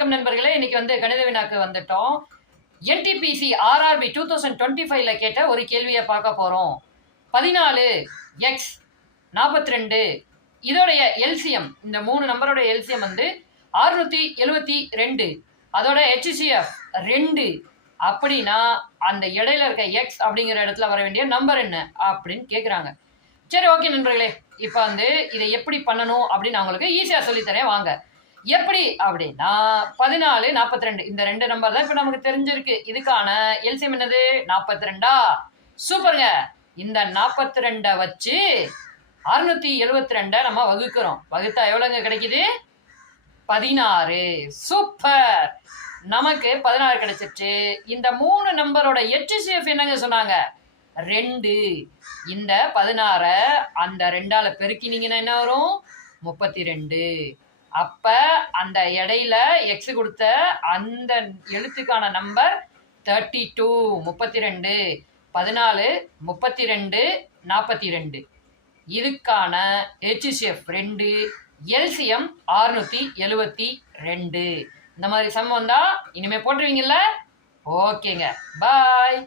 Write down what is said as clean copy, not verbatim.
வணக்கம் நண்பர்களே. இன்னைக்கு கணித வினாக்கு வந்துட்டோம். NTPC RRB 2025ல கேட்ட ஒரு கேள்வியை பார்க்க போறோம். 14x 42 இதோடைய எல்சிஎம், இந்த 3 நம்பரோட எல்சிஎம் 672. அதோட HCF 2 அப்படின்னா அந்த இடையில இருக்க எக்ஸ் அப்படிங்கிற இடத்துல வர வேண்டிய நம்பர் என்ன அப்படின்னு கேட்குறாங்க. சரி, ஓகே நண்பர்களே, இப்போ இதை எப்படி பண்ணணும் அப்படின்னு நான் உங்களுக்கு ஈஸியாக சொல்லித்தரேன். வாங்க. எப்படி அப்படின்னா 14 42 இந்த 2 நம்பர் தான் இப்போ நமக்கு தெரிஞ்சிருக்கு. இதுக்கான எல்சிஎம் என்னது? 42. சூப்பருங்க. இந்த 42 வச்சு 672 நம்ம வகுக்கிறோம். வகுத்தா எவ்வளோங்க கிடைக்குது? 16. சூப்பர். நமக்கு 16 கிடைச்சிருச்சு. இந்த 3 நம்பரோட HCF என்னங்க சொன்னாங்க? 2. இந்த 16 அந்த 2ஆல பெருக்கினீங்கன்னா என்ன வரும்? 32. அப்ப அந்த இடையில எக்ஸ் கொடுத்த அந்த எழுத்துக்கான நம்பர் 32. 32 14 32 42. இதுக்கான HCF 2, LCM 672. இந்த மாதிரி சம் வந்தா இனிமே போட்டுருவீங்கல்ல? ஓகேங்க, பாய்.